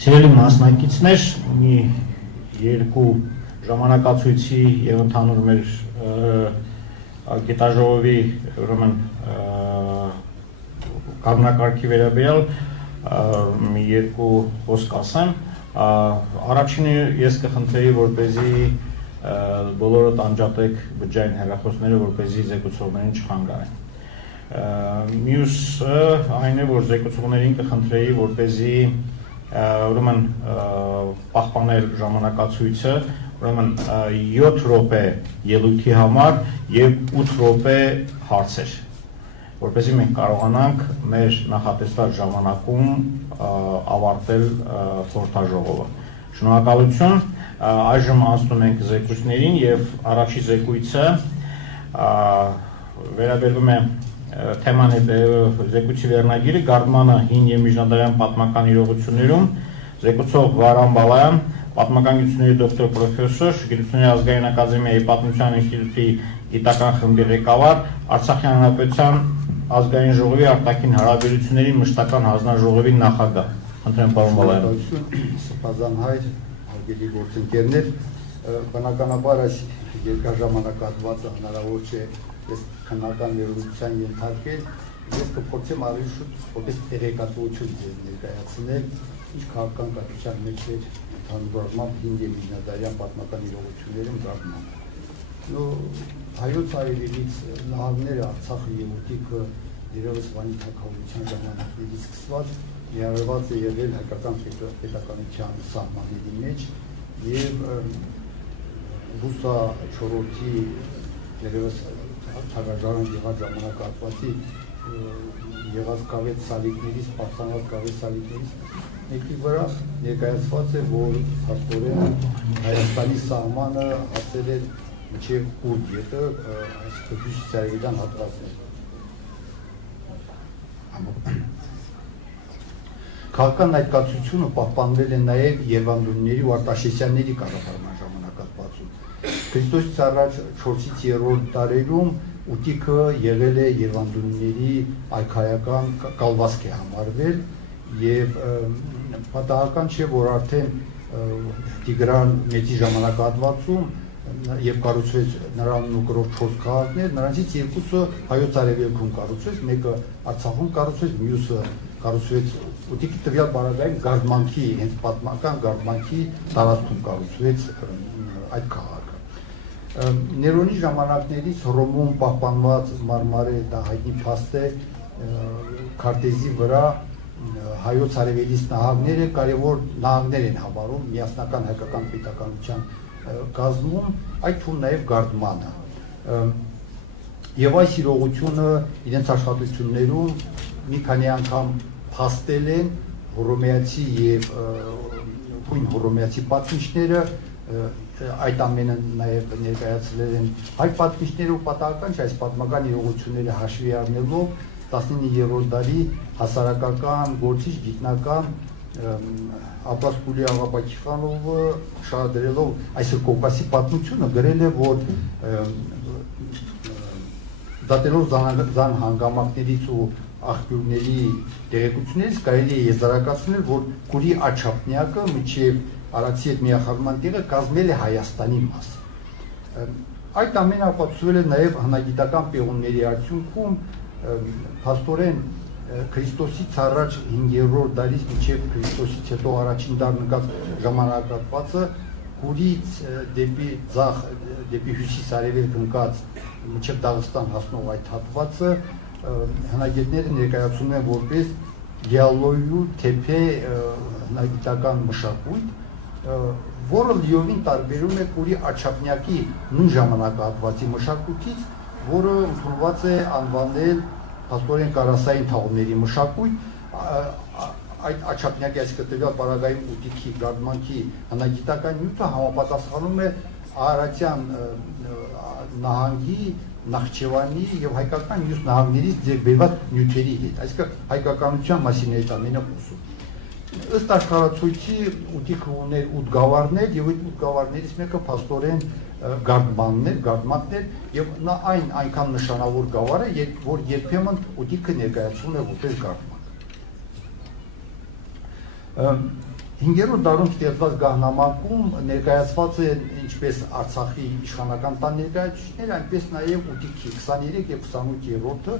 Սիրելի մասնակիցներ, մի երկու ժամանակացույցի եւ ընդհանուր մեր գիտաժողովի ուրեմն կարգնակարգի վերաբերյալ մի երկու խոսք ասեմ։ Առաջինը ես կխնդրեի, որպեսզի բոլորդ անջատեք բջջային հեռախոսները, որպեսզի զեկուցողներին չխանգարեն։ Մյուսը այն է, որ զեկուցողներին կխնդրեի, որպեսզի ուրեմն պահպանել ժամանակացույցը, ուրեմն 7 րոպե ելույթի համար եւ 8 րոպե հարցեր, որպեսզի մենք կարողանանք մեր նախատեսված ժամանակում ավարտել խորհրդաժողովը։ Շնորհակալություն, այժմ անցնում ենք զեկույցներին եւ առաջի զեկույցը վերաբերվում է թեման է զեկույցի վերնագիրը Գարդմանը հին եւ միջնադարյան պատմական իրողություններում, զեկուցող Վարան Բալայան, պատմական գիտությունների դոկտոր պրոֆեսոր, Գիտությունների ազգային ակադեմիայի պատմության ինստիտուտի գիտական խմբի ղեկավար, Արցախի հանրապետության ազգային ժողովի արտաքին հարաբերությունների մշտական հանձնաժողովի նախագահ։ Խնդրեմ պարոն Բալայան։ Սպազանհայր, հարգելի գործընկերներ, բնականաբար այս երկարաժամանակահատվածը հնարավոր չէ ես քննական ներողության ենթարկել, ես կփորձեմ ավելի շուտ որպես տեղեկատվություն ձեզ ներկայացնել, ինչ քաղաքական կայացության մեջ էր ընդհանրորմամբ հին եւ միջնադարյան պատմական իրողություններում Գարդմանը։ Հայոց արևելից նահանգները Արցախը եւ Ուտիքը դերևս Վանի թագավորության ժամանակներից սկսված ներառված է եղել հայկական պետականության սահմանների մեջ եւ ռուսա չորրորդի դերևս թագաժարան եղած ժամանակահատվածի եղած կավետ սալիկներից, պարսանված կավետ սալիկներից մեկի վրա ներկայացված է, որ հաստորեն Հայաստանի սահմանը հասել է մինչև Կուրդ ետը, այսինքն հյուսիսարևելյան հատվածներ։ Քաղաքական այդ կացությունը պահպանվել է նաև Երևանդունների ու Արտաշեսյանների կառավարման ժամանակահատվածում։ Քրիստոսից առաջ 4-ից 3-րդ դարերում Ուտիքը եղել է Երևանդունների արքայական կալվածք է համարվել եւ պատահական չէ, որ արդեն Տիգրան մեծի ժամանակահատվածում եւ կառուցվեց նրան ու գրող 4 քաղաքներ, նրանցից երկուսը հայոց արևելքում կառուցվեց, մեկը Արցախում կառուցվեց, մյուսը կառուցվեց Ուտիքի տվյալ բառադային Գարդմանքի, հենց պատմական Գարդմանքի տարածքում կառուցվեց այդ քաղաքը։ Ներոնի ժամանակներից Հռոմում պահպանված մարմարե դա հայտնի փաստ է քարտեզի վրա հայոց արևելից նահանգները կարևոր նահանգներ են համարում միասնական հայկական պետականության կազմում, այդ թվում նաև Գարդմանը։ Եվ այս իրողությունը իրենց աշխատություններում մի քանի անգամ փաստել են հռոմեացի եւ հույն հռոմեացի պատմիչները, այդ ամենը նաև ներկայացրել են հայ պատմիչները ու պատահական չէ այս պատմական իրողությունները հաշվի առնելով 19-րդ դարի հասարակական գործիչ գիտնական Աբբաս Կուլի Աղաբակիխանովը շարադրելով այսօր Կովկասի պատմությունը գրել է, որ դատելով զան հանգամանքներից ու աղբյուրների տեղեկություններից կարելի է եզրակացնել, որ Կուլի աչափնյակը մինչև Արաքսի հետ միախառնման տեղը կազմել է Հայաստանի մաս։ Այդ ամենը ապացուցվել է նաև հնագիտական պեղումների արդյունքում փաստորեն Քրիստոսից առաջ 5-րդ դարից մինչև Քրիստոսից հետո առաջին դար նկած ժամանակահատվածը Կուրից դեպի ձախ, դեպի հյուսիս-արևելք ընկած մինչև Դաղստան հասնող այդ հատվածը հնագետները ներկայացնում են որպես գեալոյու թեփե հնագիտական մշակույթ, որը լիովին տարբերում է Կուրի աչափնյակի նույն ժամանակահատվածի մշակույթից, որը ընդունված է անվանել փաստորեն կարասային թաղումների մշակույթ, այդ աչափնյակի այսինքն տվյալ պարագայում Ուտիքի Գարդմանքի հնագիտական նյութը համապատասխանում է Արարատյան նահանգի, Նախճեվանի եւ հայկական մյուս նահանգներից ձեռբերված նյութերի հետ, այսինքն հայկականության մասին է այդ ամենը խոսում։ Ըստ աշխարհացույցի Ուտիքը ուներ 8 գավառներ եւ այդ 8 գավառներից մեկը փաստորեն Գարդմանն էր եւ նա այնքան նշանավոր գավառ է, որ երբեմն Ուտիքը ներկայացվում է որպես Գարդման։ 5-րդ դարում ստեղծված գաղնամակում ներկայացված են ինչպես Արցախի իշխանական տան ներկայացուցիչները, այնպես նաև ուտիքի 23 եւ 28-րդը,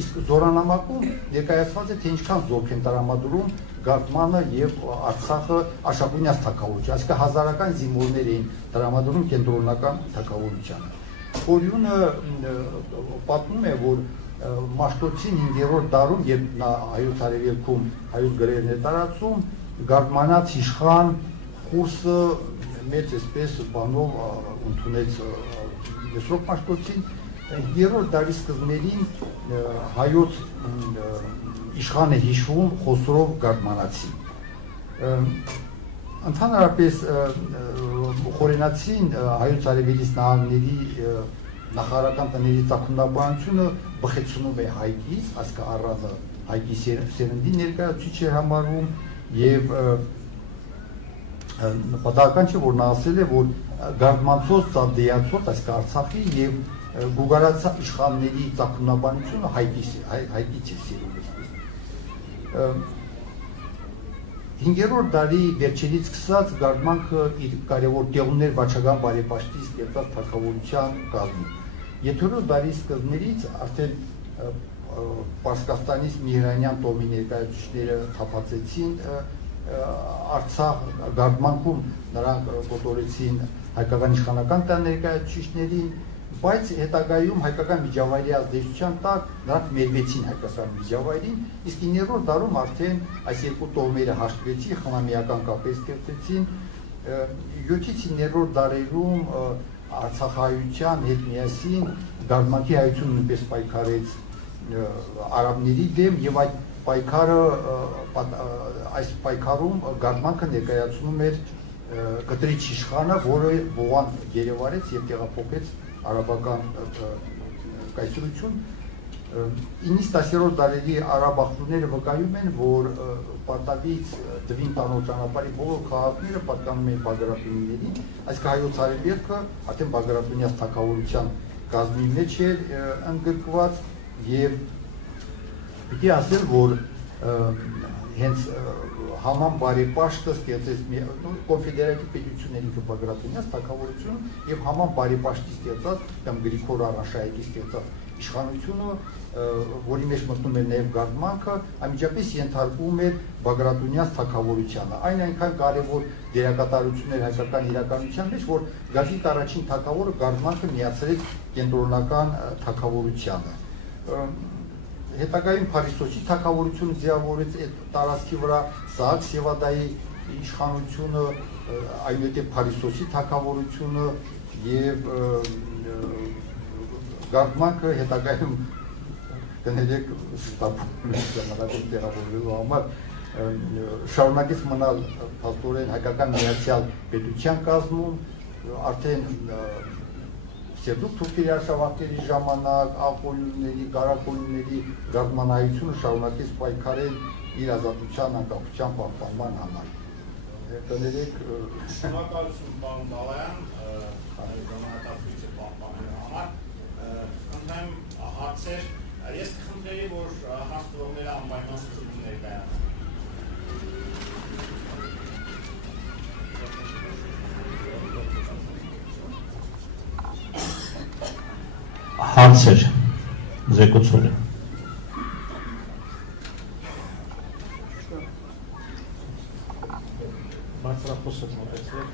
իսկ զորանամակում ներկայացված է թե ինչքան զորք են տրամադրում Գարդմանը եւ Արցախը Աշակունյաց թագավորության, այսինքն հազարական զինվորներ էին տրամադրում կենտրոնական թագավորությանը։ Օրյունը պատմում է, որ Մաշտոցին 5-րդ դարում, երբ նա հայոց արևելքում հայոց գրերն է տարածում, Գարդմանած իշխան Խուրսը մեծ այսպես բանով ընդունեց Մեսրոպ Մաշտոցին, 5-րդ դարի սկզբներին հայոց իշխան է հիշվում Խոսրով Գարդմանացին։ Ընդհանրապես խորենացին հայոց արևելից նահանգների նախարարական տների ծագումնաբանությունը բխեցնում է հայկից, այսինքն առանձը հայկի սերնդի ներկայացուցիչ է համարվում եւ նպատական չէ, որ նա ասել է, որ Գարդմանցոց ծավդեյացոց, այսինքն Արցախի եւ Գուգարացա իշխանների ծագումնաբանությունը հայկից է սերում։ 5-րդ դարի վերջերից սկսած Գարդմանքը իր կարևոր տեղումներ վաճառական բարեպաշտի ստեղծած թագավորության կազմում։ 7-րդ դարի սկզբներից արդեն Պարսկաստանից Միհրանյան տոմի ներկայացուցիչները թափածեցին Արցախ Գարդմանքում, նրանք կոտորեցին հայկական իշխանական տան ներկայացուցիչներին, բայց հետագայում հայկական միջավայրի ազդեցության տակ նրանք մերվեցին հայկական միջավայրին, իսկ 9-րդ դարում արդեն այս երկու տոհմերը հաշտվեցին, խնամիական կապեր ստեղծեցին, 7-ից 9-րդ դարերում Արցախահայության հետ միասին Գարդմանքի հայությունը նույնպես պայքարեց արաբների դեմ եւ այդ պայքարը այս պայքարում Գարդմանքը ներկայացնում էր կտրիչ իշխանը, որը Բողան գերեվարեց եւ տեղափոխեց արաբական կայսրություն։ 9-ից 10-րդ դարերի արաբ աղբյուրները վկայում են, որ Պարտավից Դվին տանող ճանապարհի բոլոր քաղաքները պատկանում էին Բագրատունիներին, այսինքն հայոց արևելքը արդեն Բագրատունյաց թագավորության կազմի մեջ էր ընդգրկված եւ պիտի ասել, որ հենց Haman բարեպաշտը ստեղծեց կոնֆեդերատիվ պետությունների Բագրատունյաց թագավորությունը եւ Haman բարեպաշտի ստեղծած կամ Գրիգոր Արաշահեկի ստեղծած իշխանությունը, որի մեջ մտնում էր նաև Գարդմանքը, անմիջապես ենթարկվում էր Բագրատունյաց թագավորությանը։ Այն այնքան կարևոր դերակատարություն էր հայկական իրականության մեջ, որ Գազիկ առաջին թագավորը Գարդմանքը միացրեց կենտրոնական թագավորությանը։ Հետագայում Փարիսոցի թագավորությունը ձևավորեց այդ տարածքի վրա, Սահակ Սևադայի իշխանությունը, այնուհետև Փարիսոցի թագավորությունը եւ Գարդմանքը հետագայում կներեք ժամանակում տեղավորվելու համար շարունակեց մնալ փաստորեն հայկական միացյալ պետության կազմում, արդեն Սերդուկ թուրքերի արշավանքերի ժամանակ, աղբորների, գարակորների Գարդմանայությունը շարունակեց պայքարել իր ազատության, անկախության պահպանման համար։ Կներեք շնորհակալություն պարոն Բալայան, ժամանակացույցը պահպանելու համար։ Խնդրեմ հարցեր, ես կխնդրեի, որ հարցրողները անպայման ցույց ներկայանան։ Հարցեր, զեկուցողը։ Բարձրախոսը մոտեցրեք։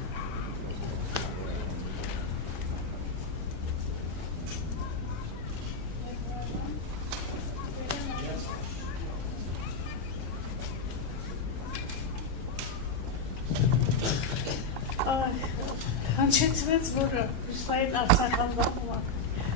Հնչեցվեց, որ Հյուսիսային Արցախ անվանումը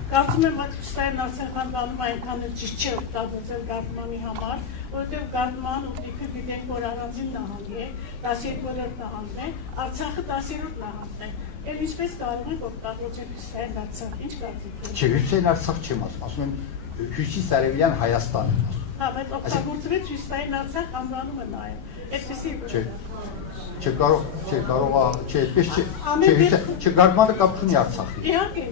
կարծում եմ, այդ Հյուսիսային Արցախ անվանումը այնքան էլ ճիշտ չէ օգտագործել Գարդմանի համար, որովհետև Գարդման ուտիքը գիտենք, որ առանձին նահանգ է, 12-րդ նահանգն է, Արցախը 10-րդ նահանգն է։ Էլ ինչպես կարող ենք օգտագործել Հյուսիսային Արցախ, ինչ կարծիք եք։ Չէ, Հյուսիսային Արցախ չեմ ասում եմ հյուսիսարևելյան Հայաստան եմ ասում։ Հա, բայց օգտագործվեց Հյուսիսային Արցախ անվանումը նաև։ Այդպեսի Չկարող, չգարմանը կապ չունի Արցախի։ Իհարկե,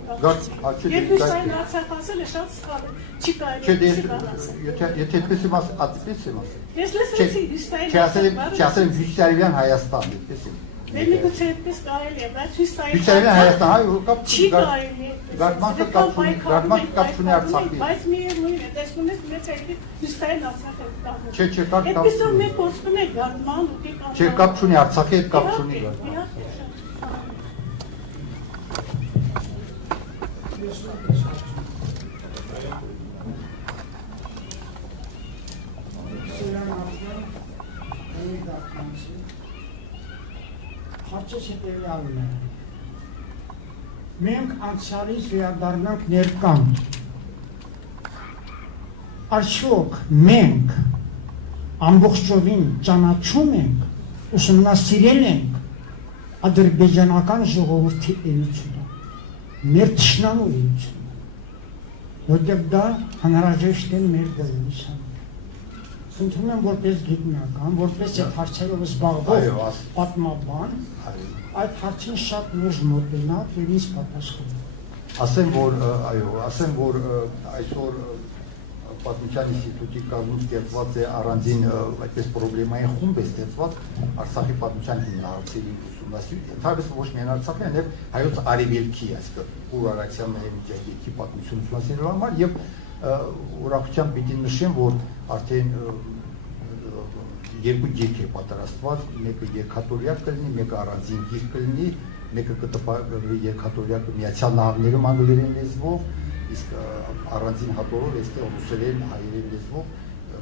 երբ Հյուսիսային Արցախ ասել է շատ սխալ է, չի կարելի ասել։ Եթե այդպես եմ ասել։ Ես լսեցի Հյուսիսային Չասեմ Հյուսիսարևյան Հայաստան, այդպես եմ։ Միգուցե այդպես կարելի է, բայց Հյուսիսարևյան Հայաստան, կապ չի կարելի։ Գարմանը կապ չունի Արցախի։ Բայց միևնույն է, տեսնում ես մեծ այդի Հյուսիսային Արցախը կապ։ Չէ, կապ։ Այդպես որ մենք խոսում ենք գարման ու դիպան։ Չէ, կապ չունի Արցախի հետ կապ չունի։ Հարցը հետևյալն է։ Մենք անցյալից վերադառնանք ներկան։ Արդյոք մենք ամբողջովին ճանաչում ենք, ուսումնասիրել ենք ադրբեջանական ժողովրդի էությունը, մեր թշնամու էությունը, որտեղ դա անհրաժեշտ է մեր դրության։ Խնդրում եմ որպես գիտնական, որպես այդ հարցերով զբաղվող պատմաբան, այդ հարցին շատ նոր մոտենալ եւ ինձ պատասխանել։ Ասեմ որ այսօր Պատմության ինստիտուտի կազմում ստեղծված է առանձին այդպես պրոբլեմային խումբ է ստեղծված Արցախի պատմության հիմնահարցերի ուսումնասիրում, ընդհանրապես ոչ միայն Արցախի, այլև հայոց արևելքի, այսինքն Ուրարացիան Միջագետքի պատմություն ուսումնասիրելու համար եւ ուրախությամբ պիտի նշեմ, որ արդեն երկու գիրք է պատրաստված, մեկը երկաթորյակ կլինի, մեկը առանձին գիրք կլինի, մեկը կտպագրվի երկաթորյակը Միացյալ Նահանգներում անգլերեն լեզվով, իսկ առանձին հատորով այստեղ ռուսերեն, հայերեն լեզվով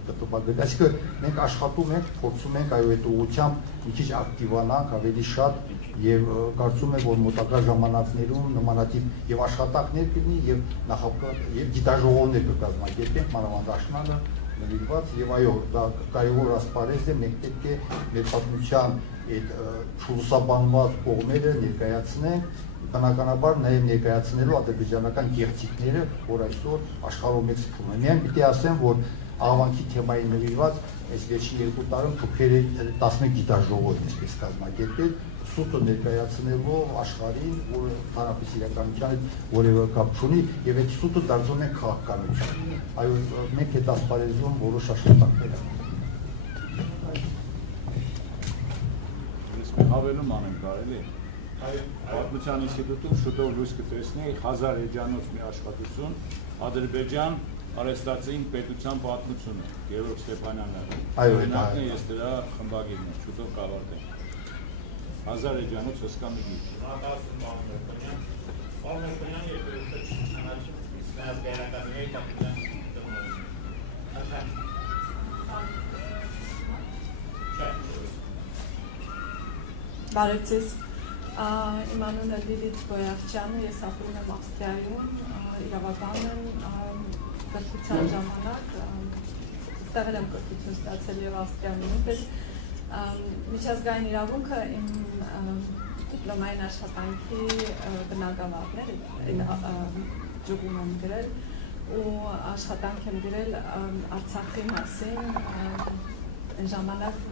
կտպագրվի։ Այսինքն մենք աշխատում ենք, փորձում ենք այդ ուղղությամբ մի քիչ ակտիվանանք ավելի շատ եւ կարծում եմ, որ մոտակա ժամանակներում նմանատիպ եւ աշխատանքներ կլինի եւ նախապատ եւ գիտաժողովներ կկազմակերպենք մանավանդաշնանը նվիրված եւ այո, դա կարևոր ասպարեզ է, մենք պետք է մեր պատմության այդ չուսաբանված կողմերը ներկայացնենք, բնականաբար նաեւ ներկայացնելու ադրբեջանական գեղձիկները, որ այսօր աշխարհում մեծ փում են։ Միայն պիտի ասեմ, որ աղավանքի թեմայի նվիրված այս վերջին 2 տարում թուրքերը 11 գիտաժողով այսպես կազմակերպել, սուտը ներկայացնելով աշխարհին, որ հանրապետի իրականության հետ որևէ կապ չունի եւ այդ սուտը դարձնում է քաղաքականություն։ Այո, մենք այդ ասպարեզում որոշ աշխատանքներ ենք։ Ես հավելում անեմ կարելի։ Պատմության ինստիտուտում շուտով լույս կտեսնի 1000 էջանոց մի աշխատություն Ադրբեջան արհեստացին պետության պատմությունը Գևորգ Ստեփանյանը։ Այո, ես դրա խմբագիրն եմ, շուտով կավարտենք։ 1000 էջանոց հսկա մի գիրք։ Բարև ձեզ, իմ անունը Լիլիթ Բոյաղչյանը, ես ապրում եմ Ավստրիայում, իրավաբան եմ, կրթության ժամանակ, ստեղել եմ կրթություն ստացել եւ Ավստրիայում նույնպես, միջազգային իրավունքը իմ դիպլոմային աշխատանքի բնագավառն է, ջուղում եմ գրել ու աշխատանք եմ գրել Արցախի մասին, այն ժամանակ